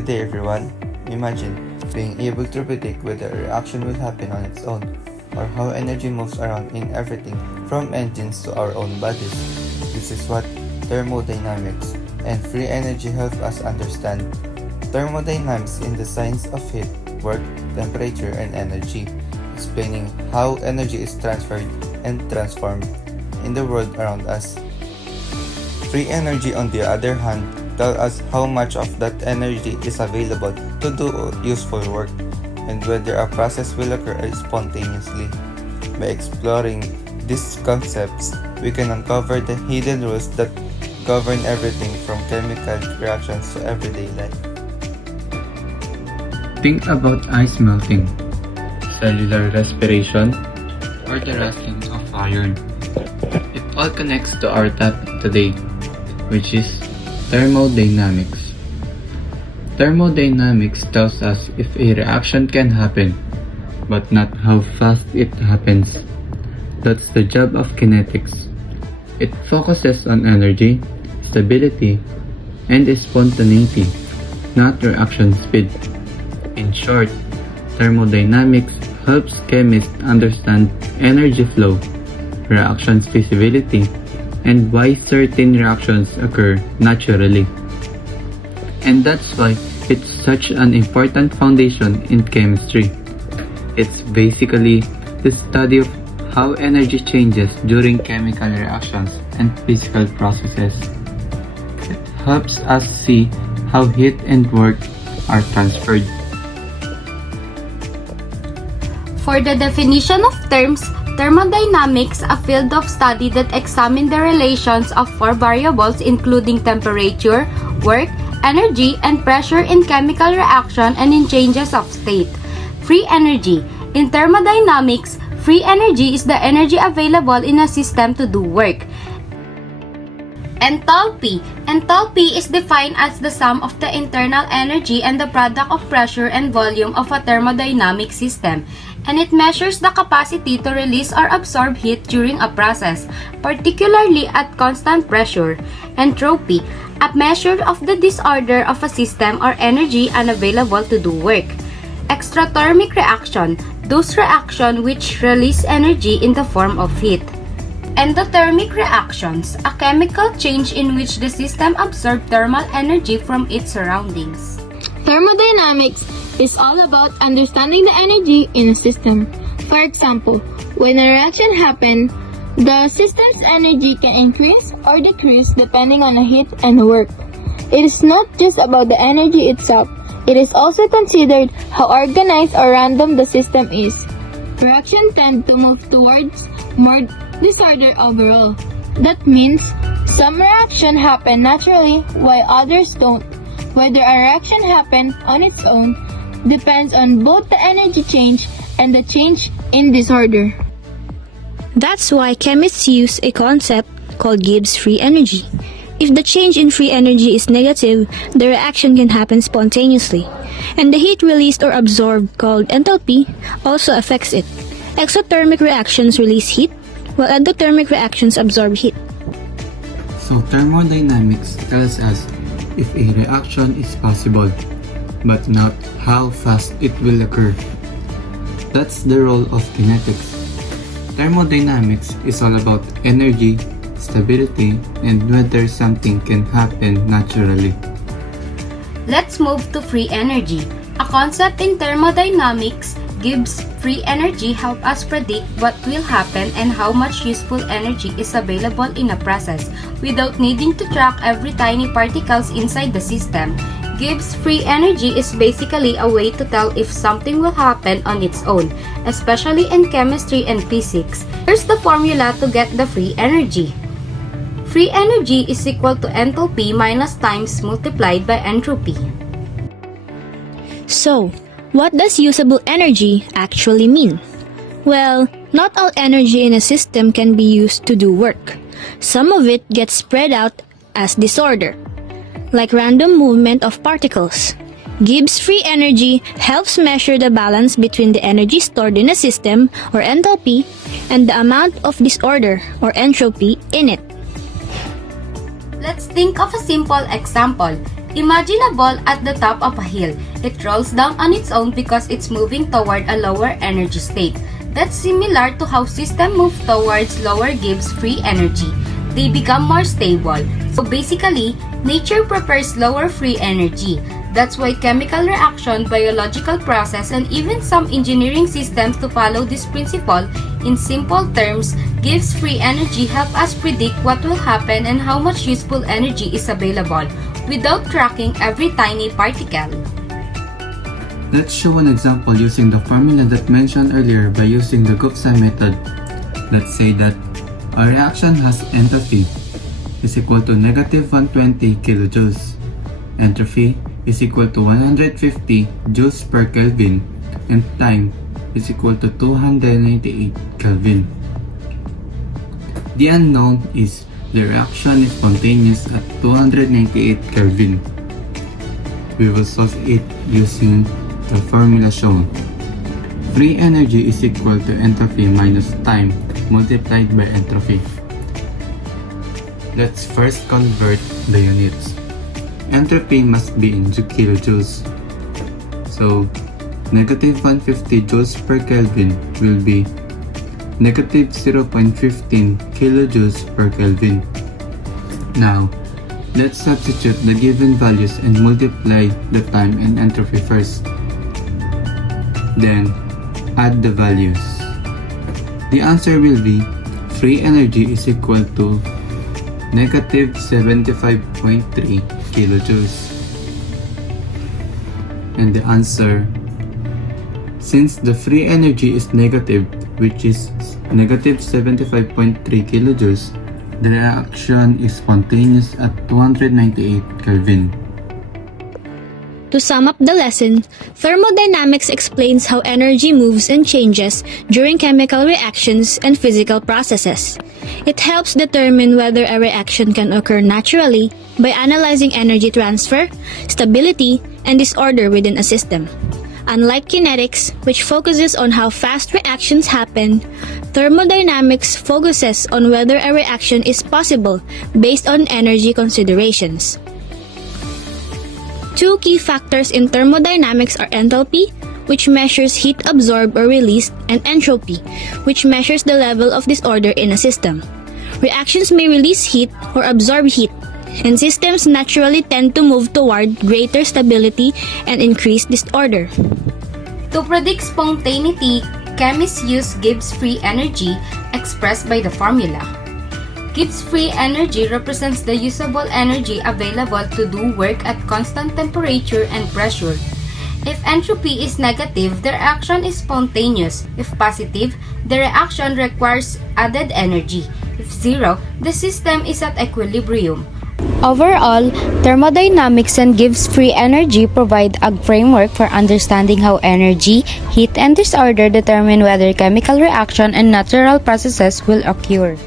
Good day everyone. Imagine being able to predict whether a reaction will happen on its own, or how energy moves around in everything from engines to our own bodies. This is what thermodynamics and free energy help us understand. Thermodynamics in the science of heat, work, temperature, and energy, explaining how energy is transferred and transformed in the world around us. Free energy, on the other hand, tells us how much of that energy is available to do useful work and whether a process will occur spontaneously. By exploring these concepts, we can uncover the hidden rules that govern everything from chemical reactions to everyday life. Think about ice melting, cellular respiration, or the rustling of iron. It all connects to our topic today, which is thermodynamics. Thermodynamics tells us if a reaction can happen, but not how fast it happens. That's the job of kinetics. It focuses on energy, stability, and spontaneity, not reaction speed. In short, thermodynamics helps chemists understand energy flow, reaction feasibility, and why certain reactions occur naturally. And that's why it's such an important foundation in chemistry. It's basically the study of how energy changes during chemical reactions and physical processes. It helps us see how heat and work are transferred. For the definition of terms, thermodynamics, a field of study that examines the relations of four variables including temperature, work, energy, and pressure in chemical reaction and in changes of state. Free energy. In thermodynamics, free energy is the energy available in a system to do work. Enthalpy. Enthalpy is defined as the sum of the internal energy and the product of pressure and volume of a thermodynamic system, and it measures the capacity to release or absorb heat during a process, particularly at constant pressure. Entropy, a measure of the disorder of a system or energy unavailable to do work. Exothermic reaction, those reactions which release energy in the form of heat. Endothermic reactions, a chemical change in which the system absorbs thermal energy from its surroundings. Thermodynamics is all about understanding the energy in a system. For example, when a reaction happens, the system's energy can increase or decrease depending on the heat and the work. It is not just about the energy itself, it is also considered how organized or random the system is. Reactions tend to move towards more disorder overall. That means some reactions happen naturally while others don't. Whether a reaction happens on its own depends on both the energy change and the change in disorder. That's why chemists use a concept called Gibbs free energy. If the change in free energy is negative, the reaction can happen spontaneously, and the heat released or absorbed, called enthalpy, also affects it. Exothermic reactions release heat, while endothermic reactions absorb heat. So thermodynamics tells us if a reaction is possible, but not how fast it will occur. That's the role of kinetics. Thermodynamics is all about energy, stability, and whether something can happen naturally. Let's move to free energy. A concept in thermodynamics, Gibbs free energy helps us predict what will happen and how much useful energy is available in a process without needing to track every tiny particles inside the system. Gibbs free energy is basically a way to tell if something will happen on its own, especially in chemistry and physics. Here's the formula to get the free energy. Free energy is equal to enthalpy minus times multiplied by entropy. So, what does usable energy actually mean? Well, not all energy in a system can be used to do work. Some of it gets spread out as disorder, like random movement of particles. Gibbs free energy helps measure the balance between the energy stored in a system, or enthalpy, and the amount of disorder, or entropy, in it. Let's think of a simple example. Imagine a ball at the top of a hill. It rolls down on its own because it's moving toward a lower energy state. That's similar to how systems move towards lower gives free energy. They become more stable. So basically, nature prepares lower free energy. That's why chemical reaction, biological process, and even some engineering systems to follow this principle, in simple terms, gives free energy help us predict what will happen and how much useful energy is available, without tracking every tiny particle. Let's show an example using the formula that mentioned earlier by using the Gupta method. Let's say that a reaction has enthalpy is equal to negative 120 kilojoules. Entropy is equal to 150 joules per Kelvin, and time is equal to 298 Kelvin. The unknown is the reaction is spontaneous at 298 Kelvin. We will solve it using the formula shown. Free energy is equal to entropy minus time multiplied by entropy. Let's first convert the units. Entropy must be in kilojoules. So, negative 150 joules per Kelvin will be negative 0.15 kilojoules per Kelvin. Now, let's substitute the given values and multiply the time and entropy first. Then, add the values. The answer will be free energy is equal to negative 75.3 kilojoules. And the answer, since the free energy is negative, which is negative 75.3 kilojoules, the reaction is spontaneous at 298 Kelvin. To sum up the lesson, thermodynamics explains how energy moves and changes during chemical reactions and physical processes. It helps determine whether a reaction can occur naturally by analyzing energy transfer, stability, and disorder within a system. Unlike kinetics, which focuses on how fast reactions happen, thermodynamics focuses on whether a reaction is possible based on energy considerations. Two key factors in thermodynamics are enthalpy, which measures heat absorbed or released, and entropy, which measures the level of disorder in a system. Reactions may release heat or absorb heat, and systems naturally tend to move toward greater stability and increased disorder. To predict spontaneity, chemists use Gibbs free energy expressed by the formula. Gibbs free energy represents the usable energy available to do work at constant temperature and pressure. If entropy is negative, the reaction is spontaneous. If positive, the reaction requires added energy. If zero, the system is at equilibrium. Overall, thermodynamics and Gibbs free energy provide a framework for understanding how energy, heat, and disorder determine whether chemical reaction and natural processes will occur.